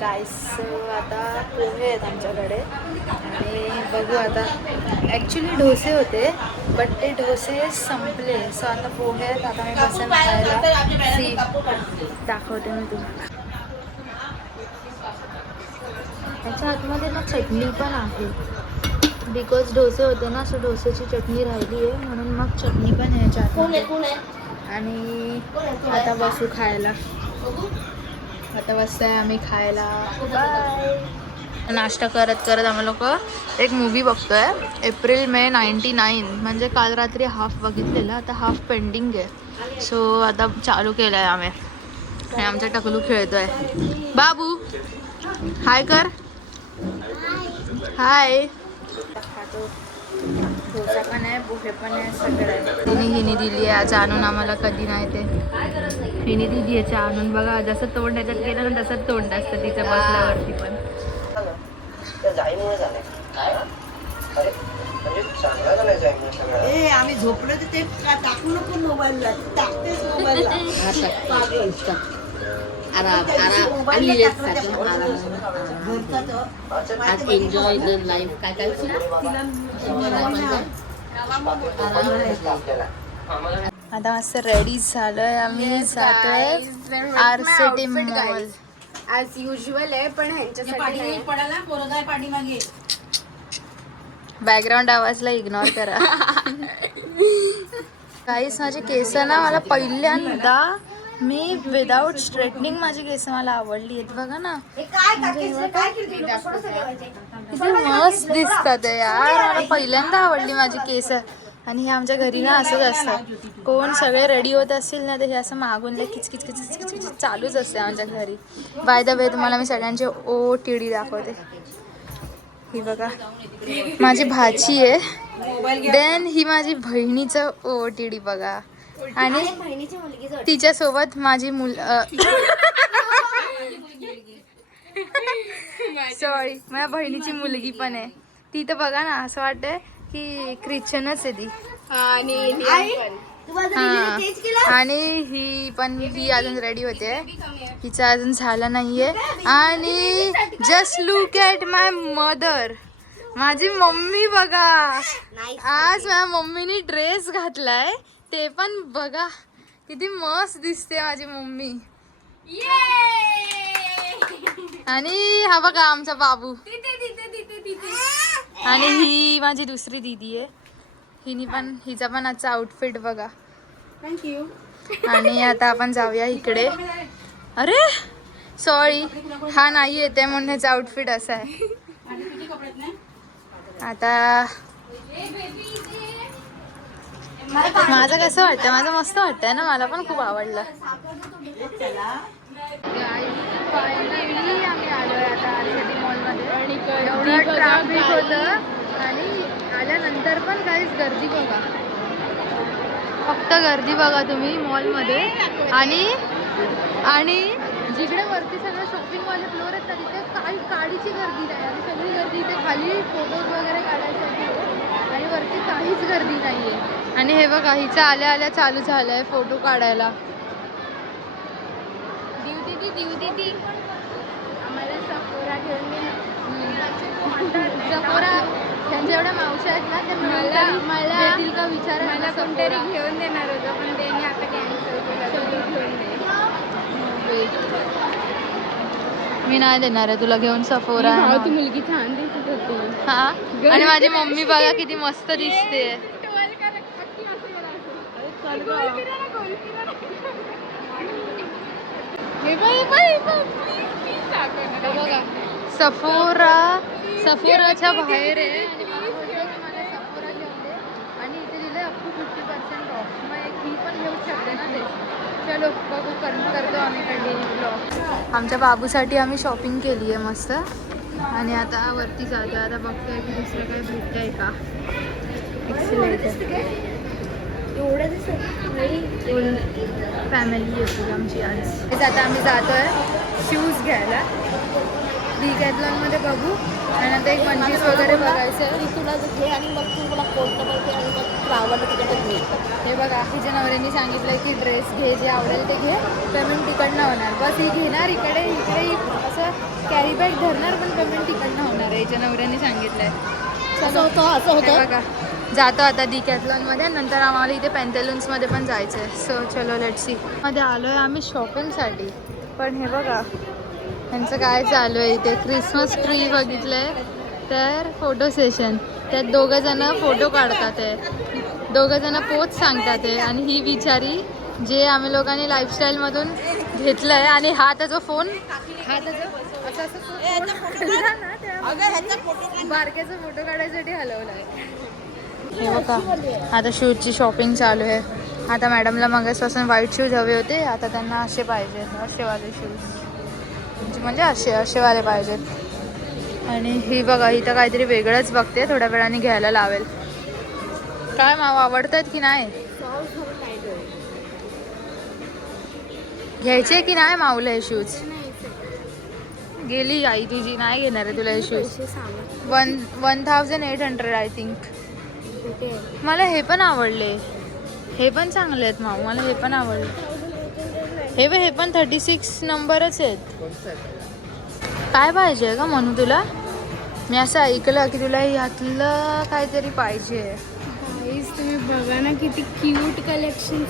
गाईस आता पोहे आहेत आमच्याकडे आणि बघू आता ॲक्च्युली डोसे होते बट ते डोसे संपले सो आता पोहे आहेत. आता मी बसेन खायला. सी दाखवते मी तुम्हाला. त्याच्या आतमध्ये ना चटणी पण आहे बिकॉज डोसे होते ना सो डोसेची चटणी राहिली आहे म्हणून मग चटणी पण आहे याच्या आतमध्ये. आणि आता बसू खायला. आता बसतोय आम्ही खायला. बाय. नाश्ता करत करत आम्ही लोक एक मूवी बघतोय एप्रिल मे 99 म्हणजे काल रात्री हाफ बघितलेला आता हाफ पेंडिंग आहे सो आता चालू केलं आहे आम्ही आणि आमचा टकलू खेळतोय. बाबू हाय कर. हाय. खातो डोसा पण आहे पोहे पण आहे सगळं आहे. हिने दिली आहे आज आणून आम्हाला कधी नाही ते हिने दिली आहे आणून बघा जसं तोंड त्याच्यात गेलं ना तसंच तोंड असतं तिचं बसल्यावरती पण. आम्ही झोपलो तर ते टाकू नको मोबाईलला टाकतेच मोबाईलला. एन्जॉय द लाईफ काय काय आता मस्त रेडी झालोय आम्ही जातोय आरसीटी मॉल ॲज युजल आहे पण ह्यांच्यासाठी पडायला पोरगाय पाठीमागे. बॅकग्राऊंड आवाजला इग्नोर करा. काहीच माझे केस ना मला पहिल्यांदा मी विदाउट स्ट्रेटनिंग माझी केस मला आवडली आहेत बघा ना किती मस्त दिसतात यार. मला पहिल्यांदा आवडली माझी केस आणि हे आमच्या घरी ना असंच असतं कोण सगळे रेडी होत असतील ना तर हे असं मागून किचकिच किचकिच किचकिच चालूच असते आमच्या घरी. बाय द वे तुम्हाला मी सगळ्यांचे OTD दाखवते. ही बघा माझी भाची आहे देन ही माझी बहिणीचं OTD बघा आणि तिच्यासोबत माझी सॉरी माझ्या बहिणीची मुलगी पण आहे. ती तर बघा ना असं वाटतंय की ख्रिश्चनच आहे ती. आणि ही अजून रेडी होते हिचं अजून झालं नाहीये. आणि just look at my mother माझी मम्मी बघा आज माझ्या मम्मीने ड्रेस घातलाय ते पण बघा किती मस्त दिसते माझी मम्मी. आणि हा बघा आमचा बाबू आणि ही माझी दुसरी दीदी आहे हिचा पण आजचा आउटफिट बघा. थँक्यू. आणि आता आपण जाऊया इकडे. अरे सॉरी हा नाही येते म्हणून ह्याचा आउटफिट असा आहे. आता माझं कसं वाटतं माझं मस्त वाटतंय ना मला पण खूप आवडलं. फायनली आम्ही आलोय आता आरसीटी मॉलमध्ये आणि एवढं ट्रॅफिक होतं आणि आल्यानंतर पण काहीच गर्दी बघा फक्त गर्दी बघा तुम्ही मॉलमध्ये. आणि जिकडे वरती सगळं शॉपिंगवाले फ्लोर आहेत ना तिथे काही काडीची गर्दी नाही आणि सगळी गर्दी इथे खाली फोटोज वगैरे काढायसाठी आहे आणि वरती काहीच गर्दी नाही आहे. आणि हे बघा हिचं आल्या आल्या चालू झालं आहे फोटो काढायला. दिवती आम्हाला सफोरा घेऊन सफोरा त्यांच्या एवढ्या मावश्या आहेत ना त्या मला देतील का विचार मला कोणतरी घेऊन देणार होतं पण त्यांनी आता कॅन्सल केलं. घेऊन दे. मी नाही देणार आहे तुला घेऊन सफोरा. ती मुलगी छान दिसत होती. हा आणि माझी मम्मी बघा किती मस्त दिसते. सफोराच्या बाहेर आहे आणि मला बोलतो की मला सफोरा घेऊन दे आणि इथे दिले अप टू 50% ऑफ. मग ही पण घेऊ शकते ना ते. चलो बघू करतो आम्ही कंटिन्यू ब्लॉग. आमच्या बाबूसाठी आम्ही शॉपिंग केली आहे मस्त आणि आता वरती जातो. आता बघतोय की दुसरं काही भेटतंय का. फॅमिली येते आमची आज. आता आम्ही जातोय शूज घ्यायला डिकॅथलॉनमध्ये बघू आणि आता एक मंचीस वगैरे बघायचं आहे. तुला घे आणि मग तू मला कोणतं घे आणि मग आवडलं त्याच्यात घे. हे बघा तिच्या नवऱ्याने सांगितलं की ड्रेस घे जे आवडेल ते घे पेमेंट तिकडनं होणार. बस ही घेणार इकडे असं बॅग धरणार पण पेमेंट तिकडनं होणार आहे, हिच्या नवऱ्याने सांगितलंय. असं होतं हे बघा जातो आता डिकॅथलॉनमध्ये, नंतर आम्हाला इथे पॅन्टेलून्समध्ये पण जायचं आहे. सो चलो लेट्स सी. मध्ये आलो आहे आम्ही शॉपिंगसाठी, पण हे बघा यांचं काय चालू आहे इथे. क्रिसमस ट्री बघितलंय, तर फोटो सेशन, त्यात दोघं जण फोटो काढतात आहे, दोघं जण पोच सांगतात आहे. आणि ही बिचारी जे आम्ही लोकांनी लाईफस्टाईलमधून घेतलं आहे, आणि हा त्याचा फोन, हा त्याचा असं बारक्याचा फोटो काढायसाठी हलवला आहे. हे बघा आता शूजची शॉपिंग चालू आहे. आता मॅडमला मगासपासून व्हाईट शूज हवे होते, आता त्यांना असे पाहिजे, असेवाले शूज, म्हणजे असेवाले पाहिजेत. आणि ही बघा ही तर काहीतरी वेगळंच बघते, थोड्या वेळाने घ्यायला लावेल. काय माव आवडतात की नाही, घ्यायचे की नाही माऊला हे शूज? गेली आई तुझी, नाही घेणार आहे तुला हे शूज. 1800 I think. मला हे पण आवडले, हे पण चांगले आहेत माऊ, मला हे पण आवडले. हे पण 36 नंबरच आहेत. काय पाहिजे का म्हणू तुला? मी असं ऐकलं की तुला यातलं काहीतरी पाहिजे. तुम्ही बघा ना किती क्यूट कलेक्शन.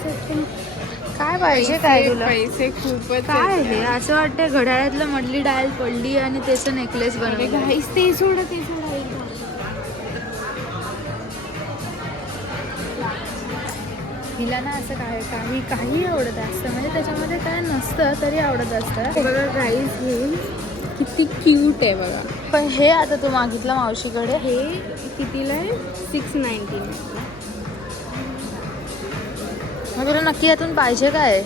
काय पाहिजे काय तुला? पैसे खूपच काय हे असं वाटतं घड्याळातलं मधली डायल पडली आणि त्याचं नेकलेस बनवलं. घाईस ते सोडा हिला ना असं काही आवडत असतं, म्हणजे त्याच्यामध्ये काय नसतं तरी आवडत असतं. बघा गाईस, हे किती क्यूट आहे बघा. पण हे आता तू मागितलं मावशीकडे, हे कितीला आहे? 690. मग तुला नक्की यातून पाहिजे काय?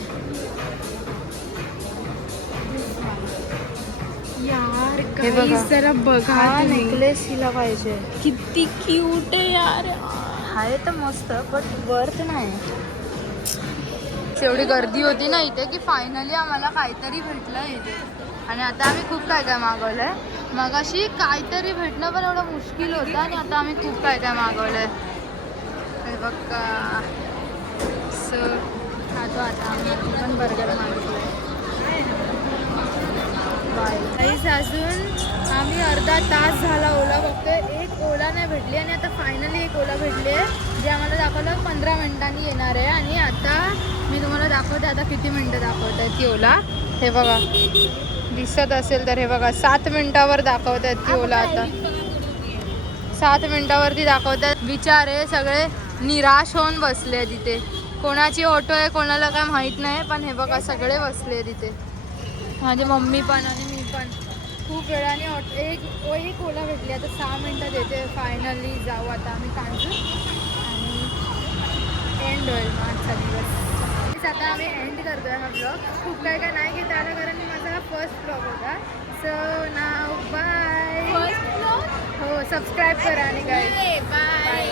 यार हे बघा. गाईस जरा बघा हा तुम्ही. नेकलेस हिला पाहिजे. किती क्यूट आहे यार. आहे तर मस्त, बट वर्थ नाही. एवढी गर्दी होती ना इथे की फायनली आम्हाला काहीतरी भेटलं इथे. आणि आता आम्ही खूप काय काय मागवलं आहे. मगाशी काहीतरी भेटणं पण एवढं मुश्किल होतं, आणि आता आम्ही खूप काय काय मागवलं आहे. हे बघा सो खातो आता आम्ही पण बर्गर मागितलं आहे. काहीच अजून आम्ही अर्धा तास झाला ओला बघतोय, एक ओला नाही भेटली. आणि आता फायनली एक ओला भेटली आहे, जे आम्हाला दाखवलं 15 मिनिटांनी येणार आहे. आणि आता मी तुम्हाला दाखवते आता किती मिनटं दाखवत आहेत ती ओला. हे बघा दिसत असेल तर, हे बघा 7 मिनिटावर दाखवत आहेत ती ओला. आता 7 मिनिटावरती दाखवत आहेत. बिचारे सगळे निराश होऊन बसले आहेत तिथे. कोणाची ऑटो आहे कोणाला काय माहीत नाही, पण हे बघा सगळे बसले तिथे. माझी मम्मी पण आणि मी पण. खूप वेळाने एक ओला भेटली. आता 6 मिनटात येते. फायनली जाऊ आता आम्ही कांजू, आणि एंड होईल आजचा दिवस. आता आम्ही एंड करतोय हा ब्लॉग. खूप काय काय नाही घेता आलं, कारण माझा हा फर्स्ट ब्लॉग होता. सो नाव बाय. हो सबस्क्राईब करा आणि काय बाय.